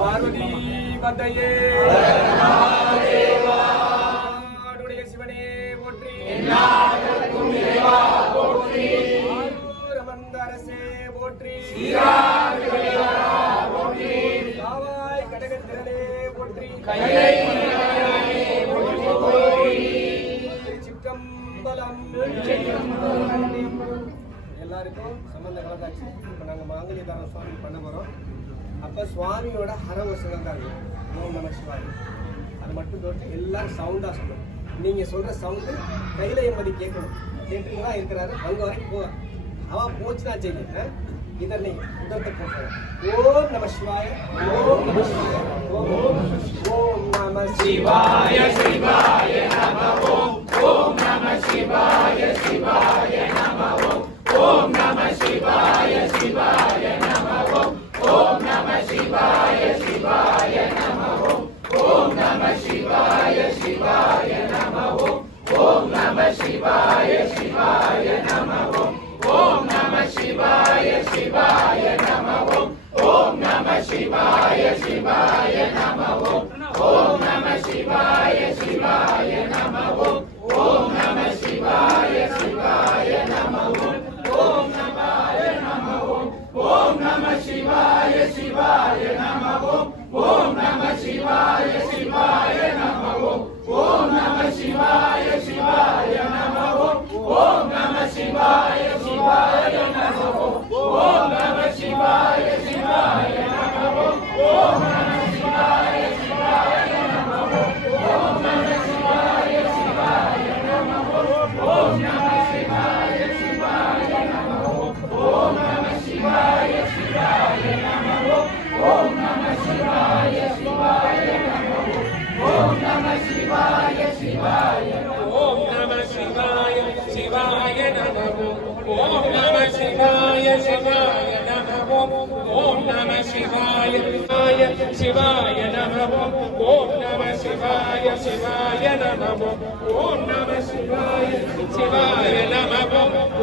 பார்வதி பதையே சிவனே போற்றி அரசே போற்றி காவாய் கடகத்திரளே போற்றி சிற்றம்பலம். எல்லாருக்கும் சம்பந்த கலந்தாச்சு. இப்போ நாங்கள் மாங்கல்யதாரம் சுவாமி பண்ண போகிறோம். அப்போ சுவாமியோட ஹரவசனம் தான் ஓம் நம சிவாய். அது மட்டும் தோற்று எல்லாரும் சவுண்டாக சொல்லணும். நீங்கள் சொல்கிற சவுண்டு கையில் எம்மதி கேட்கணும். கேட்டுங்களா இருக்கிறாரு அங்கே வரைக்கும் போவார். அவன் போச்சுன்னா செய்யுங்க. இதை நீங்கள் உதத்தை போடுறாங்க. ஓம் நம சிவாய ஓம் நம சிவாய ஓம் நம சிவாய சிவாய நம ஓம் ஓம் நம சிவாய சிவாய நம ஓம் ஓம் நம சிவாய சிவாய நம ஓம் ஓம் நம சிவாய சிவாய நம ஓம் ஓம் நம சிவாய சிவாய நம ஓம் ஓம் நம சிவாய சிவாய நம ஓம் ஓம் நம சிவாய சிவாய நம ஓம் ஓம் நம சிவாய சிவாய நம ஓம் ஓம் நம சிவாய சிவாய நம ஓம் ஓம் நம சிவாய சிவாய நம ஓம் ஓம் நம ஓம் நம சிவாய சிவாய நம ஓம் ஓம் நம சிவாய சிவாய நம ஓம் ஓம் நம சிவாய சிவாய நம ஓம் ஓம் நம சிவாய சிவாய நம ஓம் ஓம் நம சிவாய சிவாய நம ஓம் ஓம் நம சிவாய சிவாய நம ஓம் ஓம் நம சிவாய சிவாய நம ஓம் ஓம் நம சிவாய சிவாய நம ஓம் ஓம் நம சிவாய சிவாய நம ஓம் ஓம் நம சிவாய சிவாய நம ஓம் நம சிவாய சிவாய ஓம் நம சிவாய சிவாய நம ஓம் நம சிவாய சிவாய நம ஓம் நம சிவாய சிவாய நம ஓம் நம சிவாய சிவாய நம ஓம் நம சிவாய சிவாய நம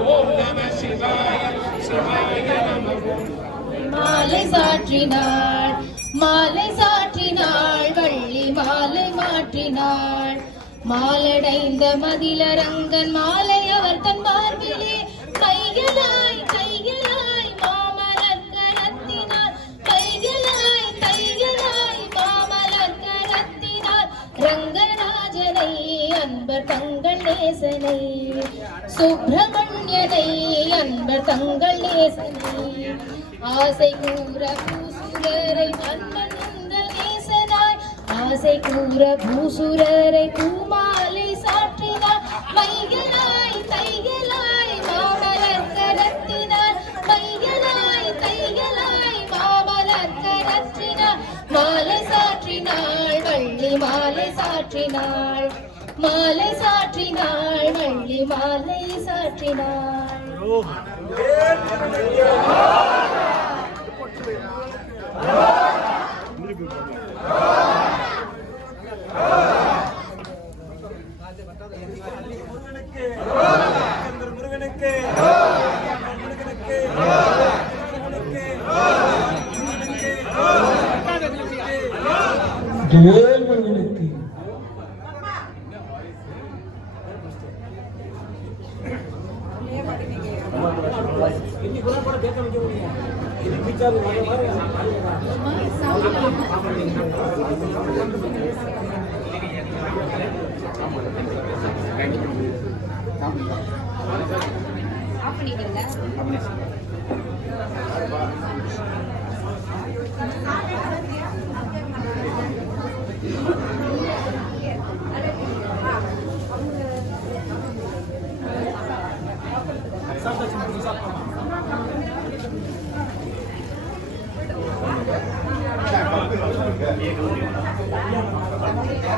ஓம் நம சிவாய சிவாய நம. மாலை சாற்றினாள் மாலை சாற்றினாள் வள்ளி மாலை மாற்றினாள் மாலடைந்த மதிலரங்கன் மாலை அவர் தன் மார்பிலே கைகளாய் கைகளாய் மாமலர் கரத்தினார் கைகளாய் கைகளாய் மாமலர் கரத்தினார் ரங்கராஜனை அன்பர் தங்கள் நேசனை சுப்பிரமணியனை அன்பர் தங்கள் நேசனை ஆசை கூற பூசுரரை மன்னன் உந்தல் நேசனாய் ஆசை கூற பூசுரரை பூமாலை சாற்றினார் மைகளாய் தைகளாய் மாமலர் கரத்தினார் மைகளாய் தைகளாய் மாமலர் கரத்தினார் மாலை சாற்றினாள் வள்ளி மாலை சாற்றினாள் மாலை சாற்றினாள் வள்ளி மாலை சாற்றினாள். Yeah.